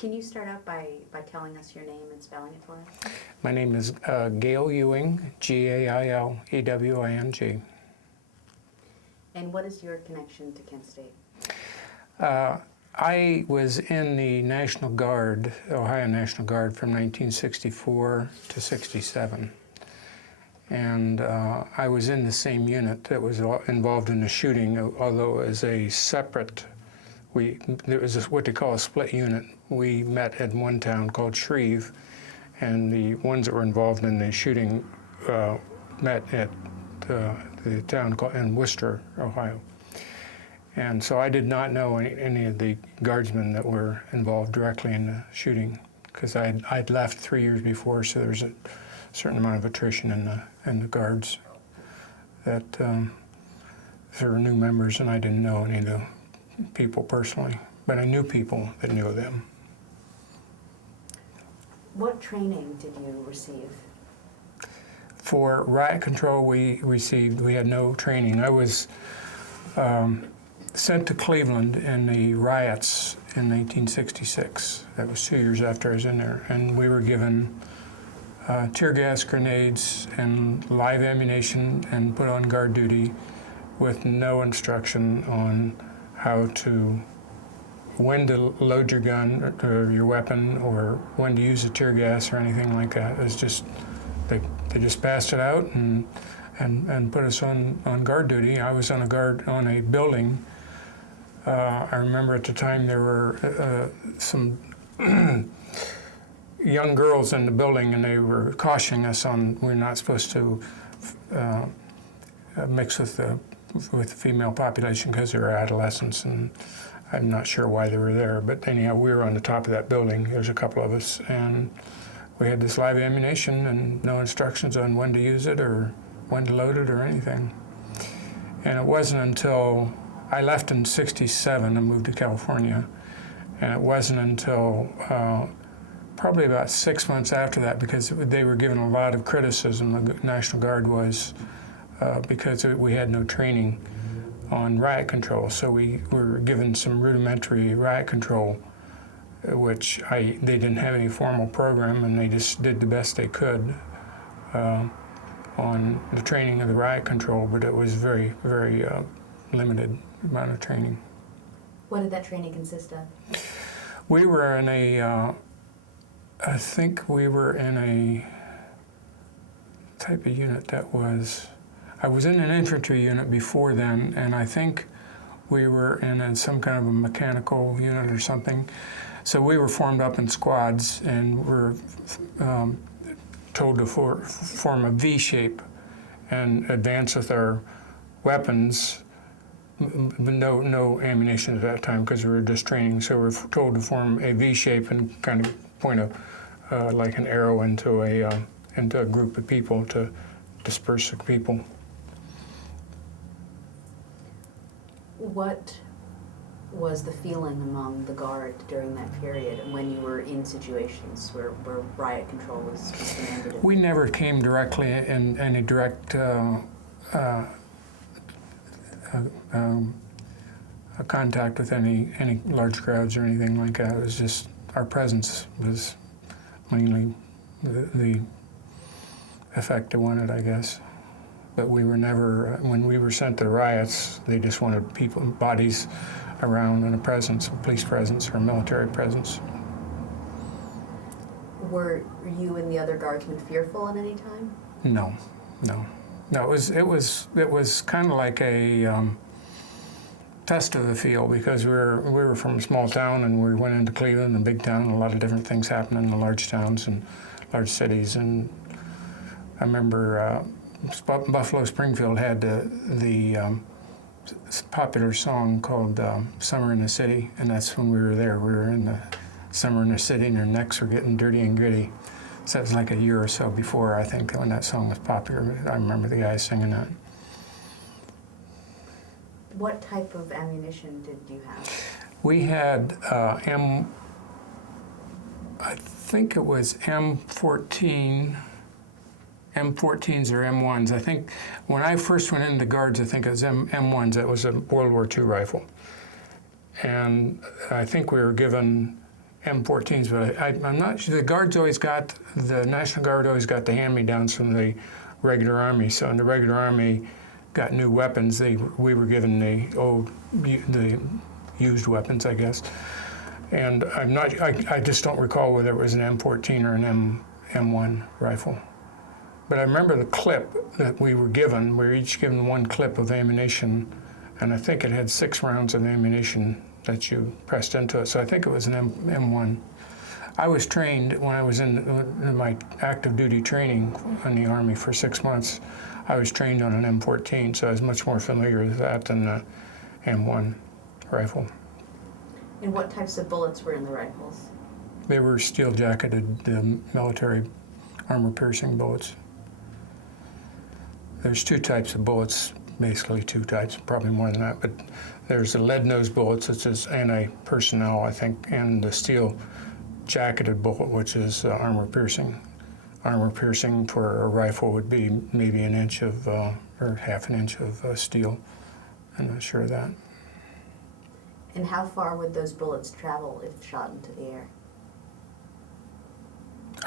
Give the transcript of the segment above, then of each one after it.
Can you start out by telling us your name and spelling it for us? My name is Gail Ewing, Gailewing. And what is your connection to Kent State? I was in the National Guard, Ohio National Guard, from 1964 to 67. And I was in the same unit that was involved in the shooting, although as a separate, there was what they call a split unit. We met at one town called Shreve, and the ones that were involved in the shooting met at the town called in Worcester, Ohio. And so I did not know any of the guardsmen that were involved directly in the shooting, because I'd left 3 years before, so there was a certain amount of attrition in the guards. That there were new members, and I didn't know any of the people personally, but I knew people that knew them. What training did you receive? For riot control, we had no training. I was sent to Cleveland in the riots in 1966. That was 2 years after I was in there, and we were given tear gas grenades and live ammunition and put on guard duty with no instruction on when to load your gun or your weapon, or when to use the tear gas or anything like that. It was just, they just passed it out and put us on guard duty. I was on a building. I remember at the time there were some young girls in the building, and they were cautioning us we're not supposed to mix with the female population because they were adolescents, and I'm not sure why they were there. But anyhow, we were on the top of that building. There's a couple of us, and we had this live ammunition and no instructions on when to use it or when to load it or anything. And it wasn't until I left in '67 and moved to California, and it wasn't until probably about 6 months after that, because they were given a lot of criticism, the National Guard was, because we had no training on riot control. So we were given some rudimentary riot control, which they didn't have any formal program, and they just did the best they could on the training of the riot control, but it was very, very limited amount of training. What did that training consist of? We were in I think we were in a type of unit that was, I was in an infantry unit before then, and I think we were in some kind of a mechanical unit or something. So we were formed up in squads, and were told to form a V shape and advance with our weapons. No ammunition at that time because we were just training. So we were told to form a V shape and kind of point like an arrow into a group of people to disperse the people. What was the feeling among the Guard during that period when you were in situations where riot control was demanded? We never came directly in any direct contact with any large crowds or anything like that. It was just our presence was mainly the effect it wanted, I guess. But we were never, when we were sent to riots, they just wanted bodies around and a presence, a police presence or a military presence. Were you and the other guardsmen fearful at any time? No. It was kind of like a test of the field, because we were from a small town, and we went into Cleveland, a big town, and a lot of different things happened in the large towns and large cities. And I remember Buffalo Springfield had the popular song called Summer in the City, and that's when we were there. We were in the summer in the city, and our necks were getting dirty and gritty. So that was like a year or so before, I think, when that song was popular. I remember the guys singing that. What type of ammunition did you have? We had I think it was M14, M14s or M1s. I think when I first went into the Guards, I think it was M1s. That was a World War II rifle. And I think we were given M14s, but I'm not sure. The National Guard always got the hand-me-downs from the regular Army. So when the regular Army got new weapons, we were given the used weapons, I guess. And I just don't recall whether it was an M14 or an M1 rifle. But I remember the clip that we were given. We were each given one clip of ammunition, and I think it had 6 rounds of ammunition that you pressed into it. So I think it was an M1. I was trained when I was in my active duty training in the Army for 6 months. I was trained on an M14, so I was much more familiar with that than the M1 rifle. And what types of bullets were in the rifles? They were steel-jacketed military armor-piercing bullets. There's 2 types of bullets, basically 2 types, probably more than that, but there's the lead-nosed bullets, which is anti-personnel, I think, and the steel-jacketed bullet, which is armor-piercing. Armor-piercing for a rifle would be maybe an inch of, or half an inch of steel. I'm not sure of that. And how far would those bullets travel if shot into the air?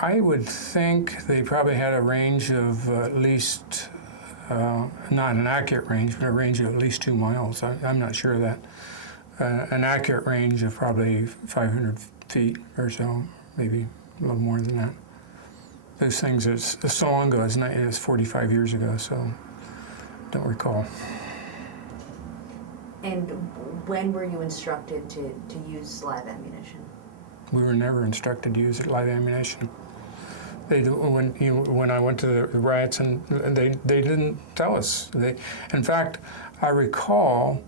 I would think they probably had a range of at least, not an accurate range, but a range of at least 2 miles. I'm not sure of that. An accurate range of probably 500 feet or so, maybe a little more than that. Those things, it's so long ago, it was 45 years ago, so don't recall. And when were you instructed to use live ammunition? We were never instructed to use live ammunition. When I went to the riots, and they didn't tell us. In fact, I recall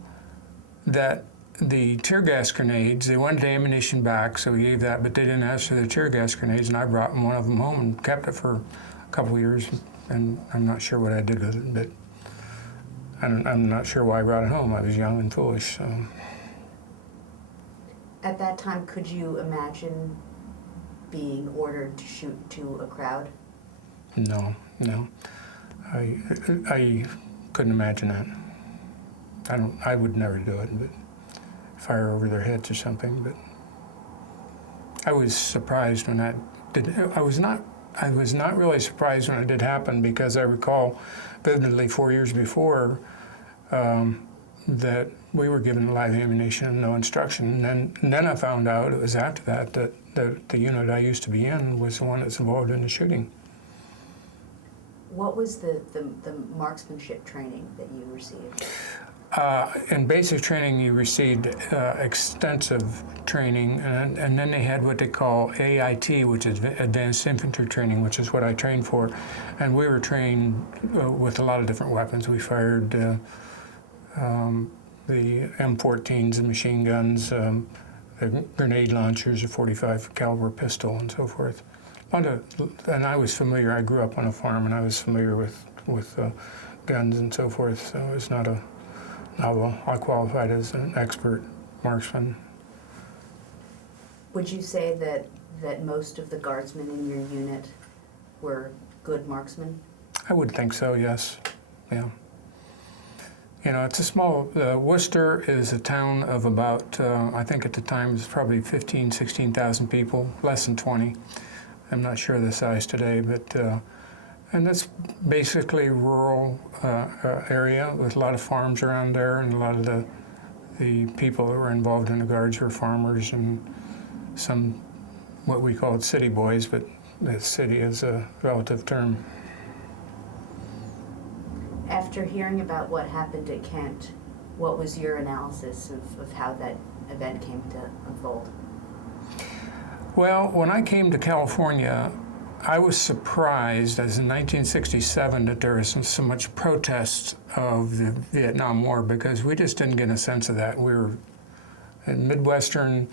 that the tear gas grenades, they wanted the ammunition back, so we gave that, but they didn't ask for the tear gas grenades, and I brought one of them home and kept it for a couple of years, and I'm not sure what I did with it, but I'm not sure why I brought it home. I was young and foolish, so. At that time, could you imagine being ordered to shoot to a crowd? No. I couldn't imagine that. I would never do it, but fire over their heads or something, but I was surprised when that did. I was not really surprised when it did happen, because I recall vividly 4 years before that we were given live ammunition and no instruction. And then I found out, it was after that the unit I used to be in was the one that's involved in the shooting. What was the marksmanship training that you received? In basic training, you received extensive training, and then they had what they call AIT, which is Advanced Infantry Training, which is what I trained for. And we were trained with a lot of different weapons. We fired the M14s, the machine guns, the grenade launchers, a .45 caliber pistol, and so forth. And I was familiar. I grew up on a farm, and I was familiar with guns and so forth. So it's not a novel. I qualified as an expert marksman. Would you say that most of the guardsmen in your unit were good marksmen? I would think so, yes. Yeah. You know, it's a small, Worcester is a town of about, I think at the time it was probably 15, 16,000 people, less than 20. I'm not sure the size today, but, and that's basically a rural area with a lot of farms around there, and a lot of the people that were involved in the guards were farmers and some, what we called city boys, but the city is a relative term. After hearing about what happened at Kent, what was your analysis of how that event came to unfold? Well, when I came to California, I was surprised, as in 1967, that there was so much protest of the Vietnam War, because we just didn't get a sense of that. We were in Midwestern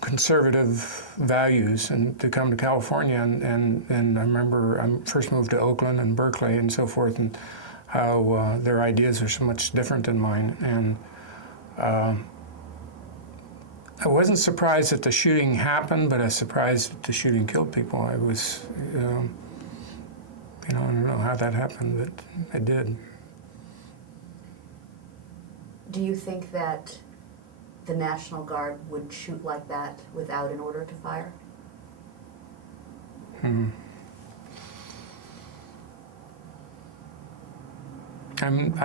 conservative values, and to come to California, and I remember I first moved to Oakland and Berkeley and so forth, and how their ideas are so much different than mine. And I wasn't surprised that the shooting happened, but I was surprised that the shooting killed people. I was, you know, I don't know how that happened, but it did. Do you think that the National Guard would shoot like that without an order to fire? I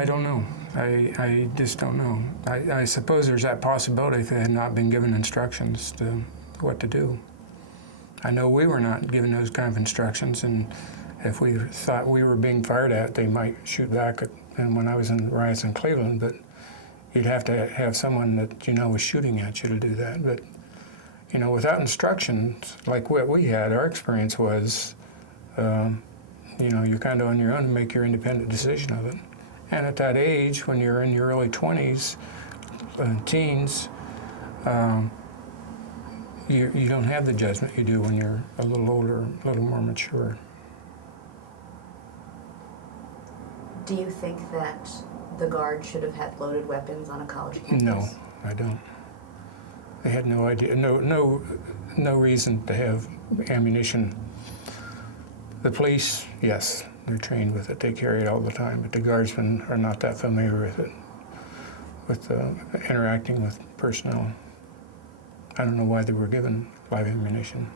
don't know. I just don't know. I suppose there's that possibility if they had not been given instructions to what to do. I know we were not given those kind of instructions, and if we thought we were being fired at, they might shoot back at, and when I was in riots in Cleveland, but you'd have to have someone that you know was shooting at you to do that. But you know, without instructions, like what we had, our experience was, you know, you're kind of on your own to make your independent decision of it. And at that age, when you're in your early 20s, teens, you don't have the judgment you do when you're a little older, a little more mature. Do you think that the Guard should have had loaded weapons on a college campus? No, I don't. They had no idea, no reason to have ammunition. The police, yes, they're trained with it. They carry it all the time, but the guardsmen are not that familiar with it, with interacting with personnel. I don't know why they were given live ammunition.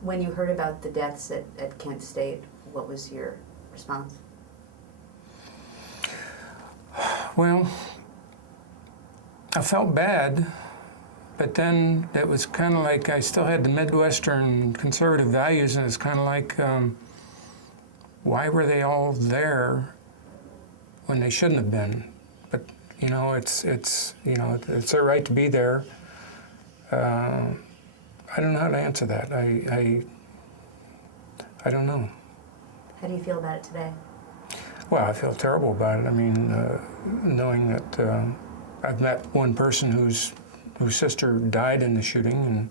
When you heard about the deaths at Kent State, what was your response? Well, I felt bad, but then it was kind of like I still had the Midwestern conservative values, and it's kind of like, why were they all there when they shouldn't have been? But you know, it's you know, it's their right to be there. I don't know how to answer that. I don't know. How do you feel about it today? Well, I feel terrible about it. I mean, knowing that I've met one person whose sister died in the shooting, and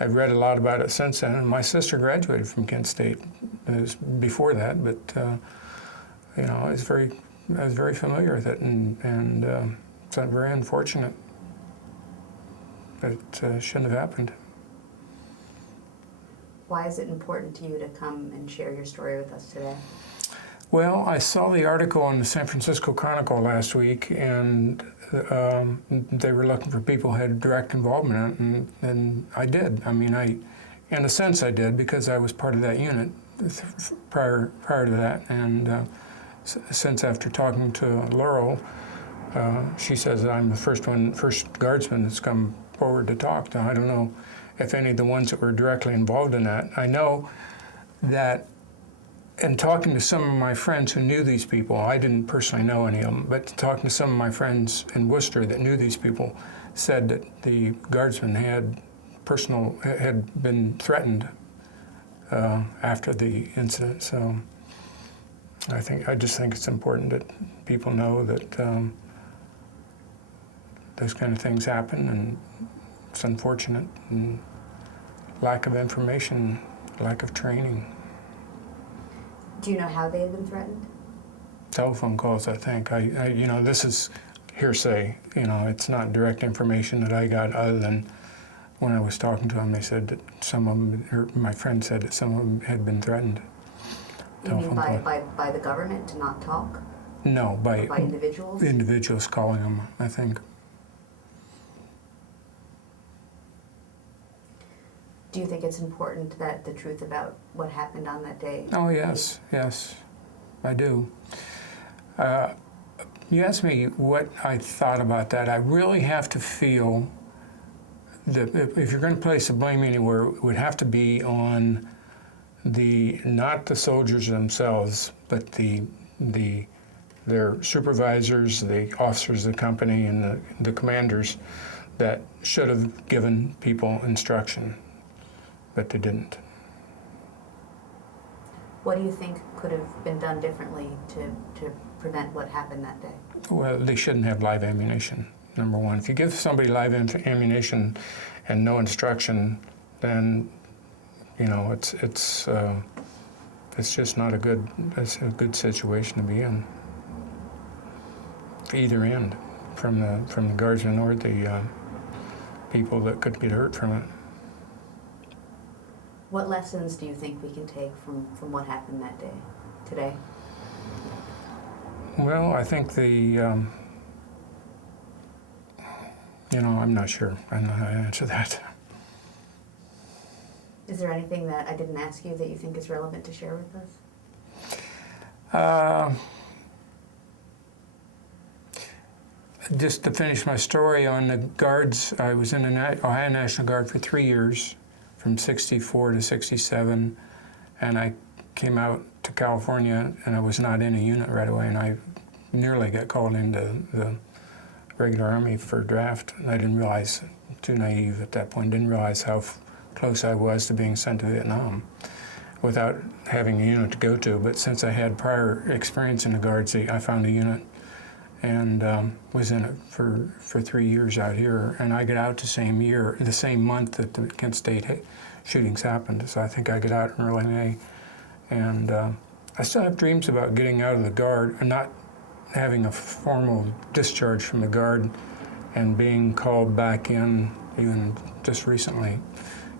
I've read a lot about it since then. And my sister graduated from Kent State. It was before that, but you know, I was very familiar with it, and it's very unfortunate. It shouldn't have happened. Why is it important to you to come and share your story with us today? Well, I saw the article in the San Francisco Chronicle last week, and they were looking for people who had direct involvement in it, and I did. I mean, in a sense I did, because I was part of that unit prior to that, and since after talking to Laurel, she says that I'm the first guardsman that's come forward to talk. Now, I don't know if any of the ones that were directly involved in that. I know that in talking to some of my friends who knew these people, I didn't personally know any of them, but talking to some of my friends in Worcester that knew these people said that the guardsmen had been threatened after the incident. So I just think it's important that people know that those kind of things happen, and it's unfortunate, and lack of information, lack of training. Do you know how they had been threatened? Telephone calls, I think. You know, this is hearsay. You know, it's not direct information that I got, other than when I was talking to them, they said that some of them, or my friend said that some of them had been threatened. You mean by the government to not talk? No, by individuals? Individuals calling them, I think. Do you think it's important that the truth about what happened on that day? Oh, yes, I do. You asked me what I thought about that. I really have to feel that if you're going to place the blame anywhere, it would have to be on not the soldiers themselves, but their supervisors, the officers of the company, and the commanders that should have given people instruction, but they didn't. What do you think could have been done differently to prevent what happened that day? Well, they shouldn't have live ammunition, number one. If you give somebody live ammunition and no instruction, then, you know, it's just not a good situation to be in. Either end, from the guardsmen or the people that could get hurt from it. What lessons do you think we can take from what happened that day, today? Well, I think I'm not sure. I don't know how to answer that. Is there anything that I didn't ask you that you think is relevant to share with us? Just to finish my story on the guards, I was in the Ohio National Guard for 3 years, from 64 to 67, and I came out to California, and I was not in a unit right away, and I nearly got called into the regular Army for draft. And I didn't realize, too naive at that point, didn't realize how close I was to being sent to Vietnam without having a unit to go to. But since I had prior experience in the Guards, I found a unit and was in it for 3 years out here. And I got out the same month that the Kent State shootings happened. So I think I got out in early May. And I still have dreams about getting out of the Guard and not having a formal discharge from the Guard and being called back in, even just recently,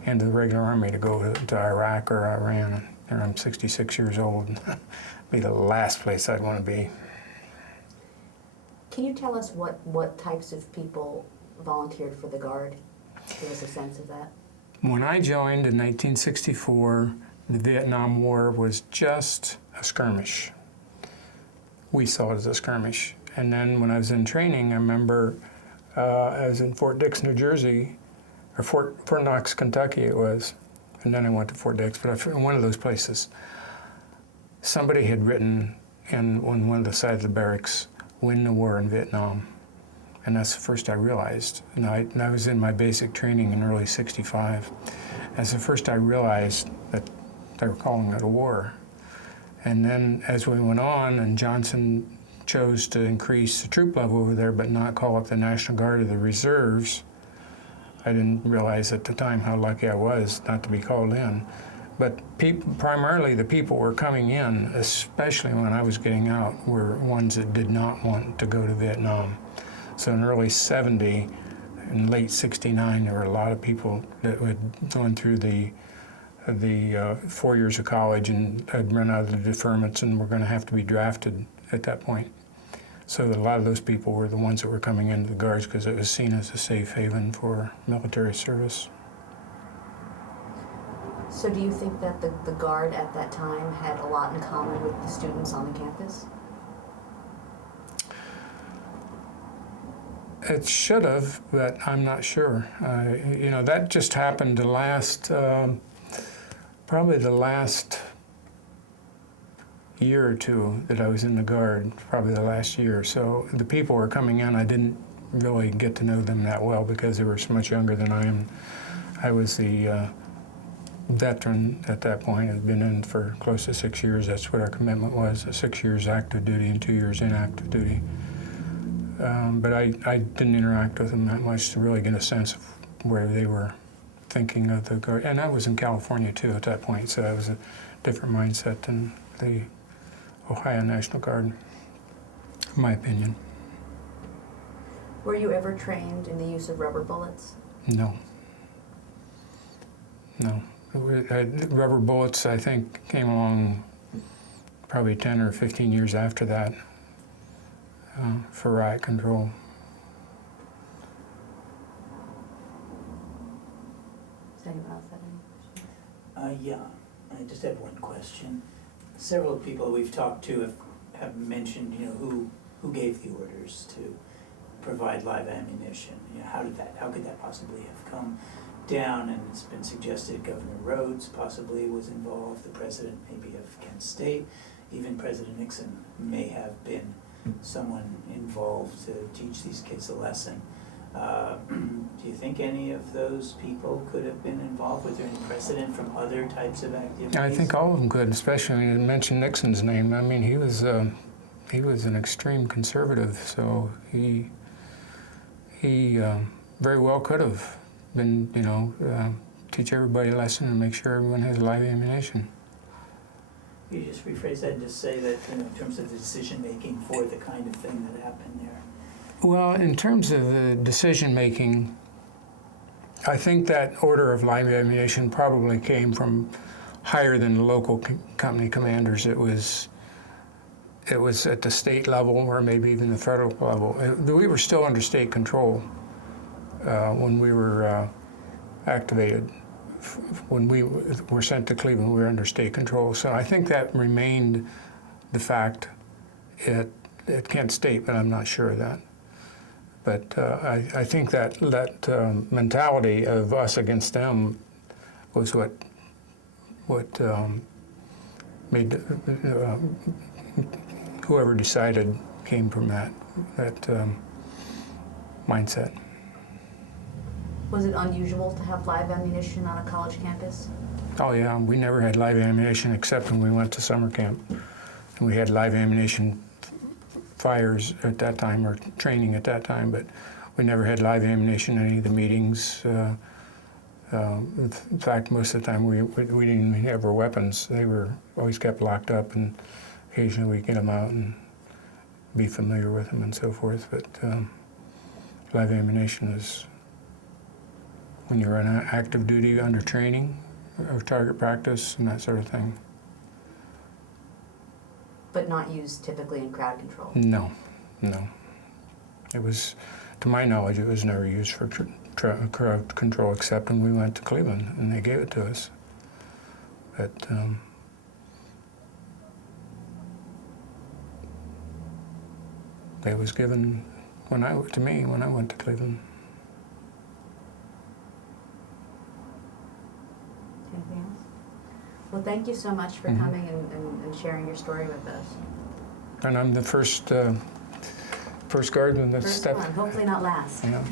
into the regular Army to go to Iraq or Iran. And I'm 66 years old. Be the last place I'd want to be. Can you tell us what types of people volunteered for the Guard? Give us a sense of that. When I joined in 1964, the Vietnam War was just a skirmish. We saw it as a skirmish. And then when I was in training, I remember I was in Fort Dix, New Jersey, or Fort Knox, Kentucky it was, and then I went to Fort Dix, but in one of those places, somebody had written on one of the sides of the barracks, "Win the war in Vietnam." And that's the first I realized. And I was in my basic training in early '65. That's the first I realized that they were calling it a war. And then as we went on, and Johnson chose to increase the troop level over there, but not call up the National Guard or the reserves, I didn't realize at the time how lucky I was not to be called in. But primarily the people were coming in, especially when I was getting out, were ones that did not want to go to Vietnam. So in early '70 and late '69, there were a lot of people that had gone through the 4 years of college and had run out of the deferments and were going to have to be drafted at that point. So a lot of those people were the ones that were coming into the Guards because it was seen as a safe haven for military service. So do you think that the Guard at that time had a lot in common with the students on the campus? It should have, but I'm not sure. That just happened probably the last year or two that I was in the Guard, probably the last year. So the people were coming in, I didn't really get to know them that well because they were so much younger than I am. I was the veteran at that point. I'd been in for close to 6 years. That's what our commitment was, 6 years active duty and 2 years inactive duty. But I didn't interact with them that much to really get a sense of where they were thinking of the Guard. And I was in California too at that point, so that was a different mindset than the Ohio National Guard, in my opinion. Were you ever trained in the use of rubber bullets? No. Rubber bullets, I think, came along probably 10 or 15 years after that for riot control. Does anyone else have any questions? Yeah, I just have one question. Several people we've talked to have mentioned, who gave the orders to provide live ammunition. How could that possibly have come down? And it's been suggested Governor Rhodes possibly was involved, the president maybe of Kent State, even President Nixon may have been someone involved to teach these kids a lesson. Do you think any of those people could have been involved? Was there any precedent from other types of activities? I think all of them could, especially when you mentioned Nixon's name. I mean, he was an extreme conservative, so he very well could have been, teach everybody a lesson and make sure everyone has live ammunition. You just rephrase that and just say that, in terms of the decision-making for the kind of thing that happened there. Well, in terms of the decision-making, I think that order of live ammunition probably came from higher than the local company commanders. It was at the state level or maybe even the federal level. We were still under state control. when we were activated. When we were sent to Cleveland, we were under state control. So I think that remained the fact at Kent State, but I'm not sure of that. But I think that mentality of us against them was what made whoever decided came from that mindset. Was it unusual to have live ammunition on a college campus? Oh yeah, we never had live ammunition except when we went to summer camp. And we had live ammunition fires at that time, or training at that time, but we never had live ammunition in any of the meetings. In fact, most of the time we didn't even have our weapons. They were always kept locked up, and occasionally we'd get them out and be familiar with them and so forth. But live ammunition is when you're on active duty under training or target practice and that sort of thing. But not used typically in crowd control? No. It was, to my knowledge, it was never used for crowd control except when we went to Cleveland and they gave it to us. But it was given to me when I went to Cleveland. Anything else? Well, thank you so much for coming and sharing your story with us. And I'm the first guardsman that's First one, hopefully not last. Yeah.